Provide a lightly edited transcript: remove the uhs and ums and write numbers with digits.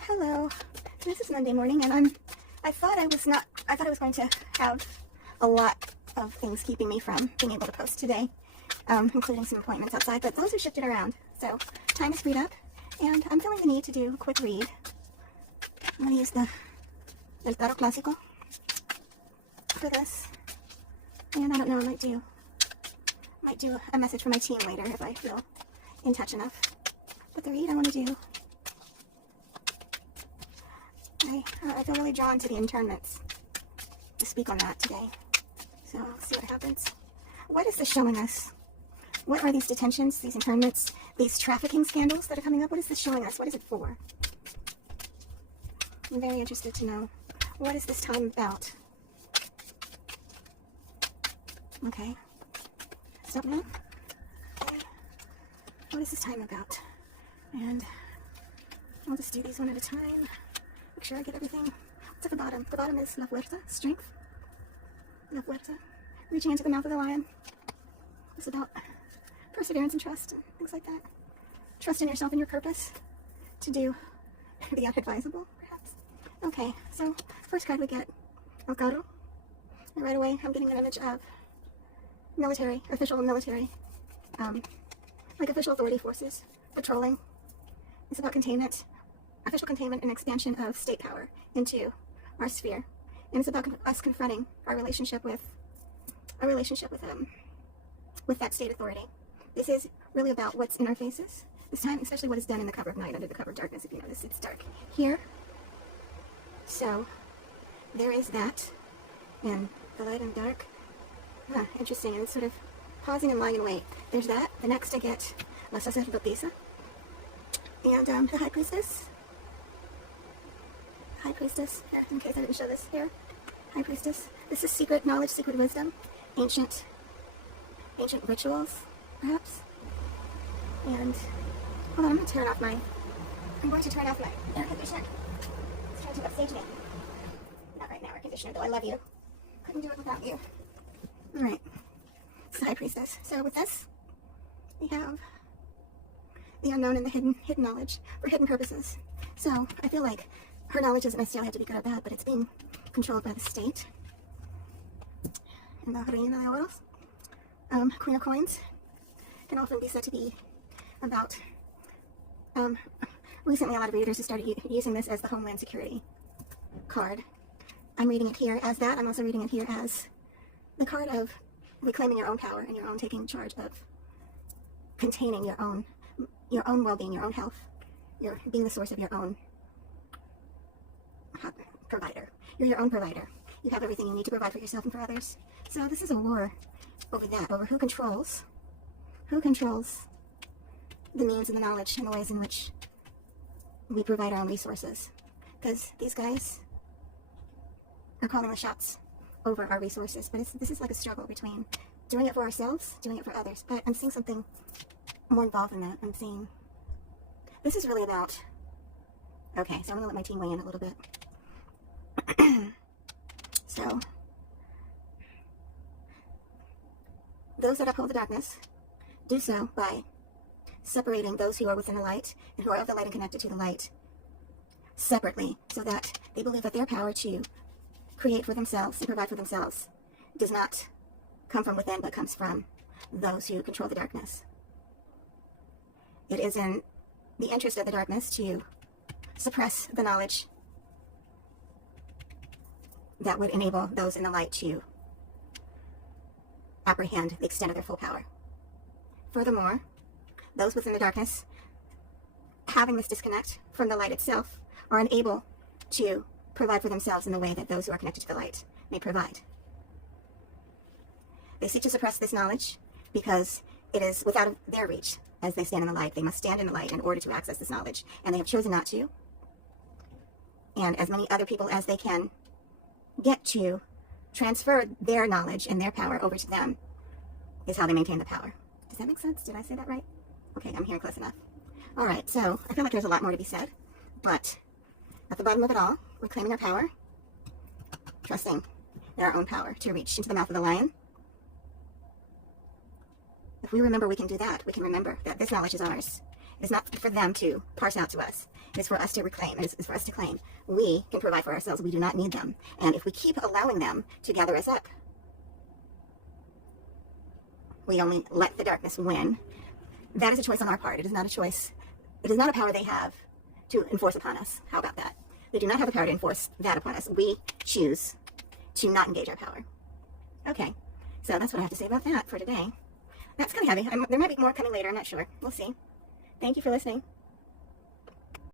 Hello. This is Monday morning, and I thought I was going to have a lot of things keeping me from being able to post today, including some appointments outside, but those are shifted around. So time is freed up, and I'm feeling the need to do a quick read. I'm going to use the Clásico for this, and I don't know, I might do a message for my team later if I feel in touch enough. But the read I want to do, I feel really drawn to the internments to speak on that today. So I'll see what happens. What is this showing us? What are these detentions, these internments, these trafficking scandals that are coming up? What is this showing us? What is it for? I'm very interested to know. What is this time about? Okay. Stop now. Okay. What is this time about? And I'll just do these one at a time. Make sure I get everything. What's at the bottom? The bottom is La Fuerza, strength. La Fuerza. Reaching into the mouth of the lion. It's about perseverance and trust and things like that. Trust in yourself and your purpose to do the unadvisable, perhaps. Okay, so first card we get El Carro. And right away I'm getting an image of military, official military, like official authority forces patrolling. It's about containment, official containment and expansion of state power into our sphere. And it's about us confronting our relationship with that state authority. This is really about what's in our faces this time, especially what is done in the cover of night, under the cover of darkness. If you notice, it's dark here. So there is that, and the light and dark. Interesting, and it's sort of pausing and lying in wait. There's that. The next I get La Sacerdotisa, and the High Priestess. High Priestess, here, in case I didn't show this, here. High Priestess. This is secret knowledge, secret wisdom, ancient rituals, perhaps. And, hold on, I'm going to turn off my air conditioner. It's trying to upstage me. Not right now, air conditioner, though I love you. Couldn't do it without you. Alright, it's the High Priestess. So with this, we have the unknown and the hidden knowledge for hidden purposes. So I feel like her knowledge doesn't necessarily have to be good or bad, but it's being controlled by the state. And the Reina de Oros, Queen of Coins, can often be said to be about, recently a lot of readers have started using this as the Homeland Security card. I'm reading it here as that. I'm also reading it here as the card of reclaiming your own power and your own taking charge of containing your own well-being, your own health, your being the source of your own provider. You're your own provider. You have everything you need to provide for yourself and for others. So this is a war over that, over who controls the means and the knowledge and the ways in which we provide our own resources. Because these guys are calling the shots over our resources. But this is like a struggle between doing it for ourselves, doing it for others. But I'm seeing something more involved in that. I'm seeing this is really about, okay, so I'm going to let my team weigh in a little bit. So, those that uphold the darkness do so by separating those who are within the light and who are of the light and connected to the light separately, so that they believe that their power to create for themselves and provide for themselves does not come from within, but comes from those who control the darkness. It is in the interest of the darkness to suppress the knowledge that would enable those in the light to apprehend the extent of their full power. Furthermore, those within the darkness, having this disconnect from the light itself, are unable to provide for themselves in the way that those who are connected to the light may provide. They seek to suppress this knowledge because it is without their reach as they stand in the light. They must stand in the light in order to access this knowledge, and they have chosen not to. And as many other people as they can get to transfer their knowledge and their power over to them is how they maintain the power. Does that make sense? Did I say that right? Okay, I'm hearing close enough. All right, so I feel like there's a lot more to be said, but at the bottom of it all, reclaiming our power, trusting in our own power to reach into the mouth of the lion. If we remember we can do that, we can remember that this knowledge is ours, It's not for them to parse out to us. It's for us to reclaim. It's for us to claim. We can provide for ourselves. We do not need them. And if we keep allowing them to gather us up, we only let the darkness win. That is a choice on our part. It is not a choice. It is not a power they have to enforce upon us. How about that? They do not have the power to enforce that upon us. We choose to not engage our power. Okay, so that's what I have to say about that for today. That's kind of heavy. There might be more coming later. I'm not sure. We'll see. Thank you for listening.